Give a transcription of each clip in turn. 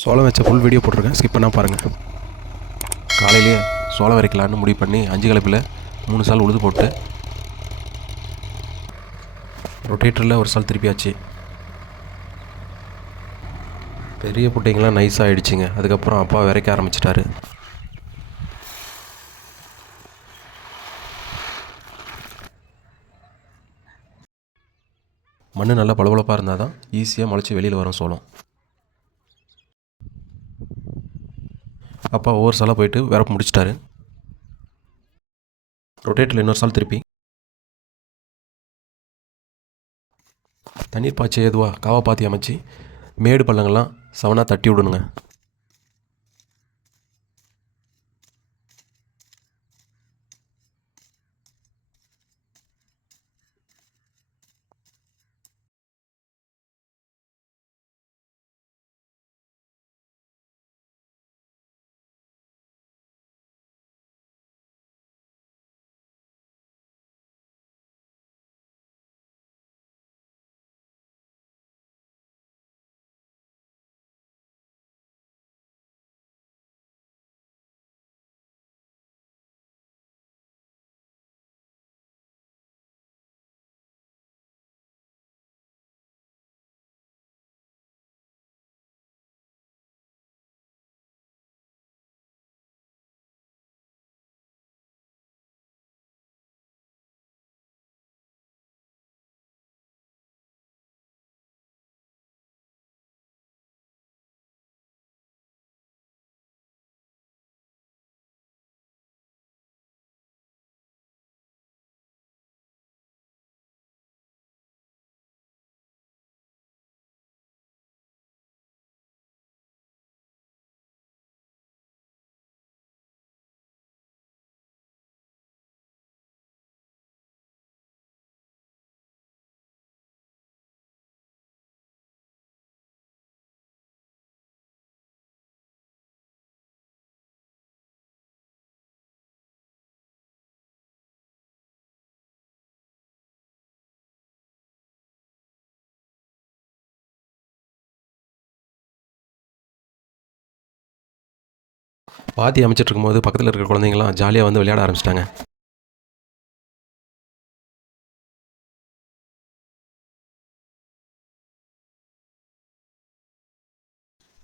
சோளம் வச்ச full video போட்டிருக்கேன். ஸ்கிப் பண்ணால் பாருங்கள் காலையிலேயே சோளம் வரைக்கலான்னு முடிவு பண்ணி அஞ்சு கலப்பில் மூணு சால் உழுது போட்டு ரொட்டேட்டரில் ஒரு சால் திருப்பியாச்சு. பெரிய புட்டைங்களாம் நைஸாக ஆகிடுச்சிங்க அதுக்கப்புறம் அப்பா விரைக்க ஆரம்பிச்சிட்டாரு. மண் நல்லா பளபளப்பாக இருந்தால் தான் ஈஸியாக முளைச்சி வெளியில் வரும் சோளம். அப்பா ஒவ்வொரு சாலாக போயிட்டு விரப்பு முடிச்சிட்டாரு. ரொட்டேட்டரில் இன்னொரு சால் திருப்பி. தண்ணீர் பாய்ச்சி ஏதுவா காவா பாத்தி அமைச்சு மேடு பள்ளங்கள்லாம் செவனாக தட்டி விடணுங்க. பாத்தி அமைச்சிட்டு இருக்கும்போது பக்கத்தில் இருக்கிற குழந்தைங்களாம் ஜாலியாக வந்து விளையாட ஆரம்பிச்சிட்டாங்க.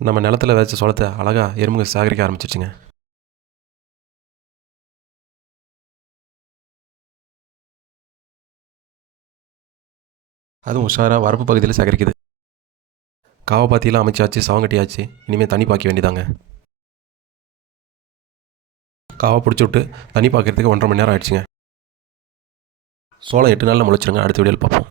நம்ம நிலத்துல விதைச்ச சோளத்தை அழகாக எறும்புங்க சேகரிக்க ஆரம்பிச்சிச்சுங்க அதுவும் உஷாராக வரப்பு பகுதியில் சேகரிக்குது. காவை பாத்தியெல்லாம் அமைச்சாச்சு சவங்கட்டியாச்சு இனிமேல் தண்ணி பாய்க்க வேண்டியதாங்க. காவை பிடிச்சி விட்டு தண்ணி பார்க்குறதுக்கு ஒன்றரை மணி நேரம் ஆயிடுச்சுங்க. சோளம் எட்டு நாளில் முளைச்சிருங்க. அடுத்த வீடியோவில் பார்ப்போம்.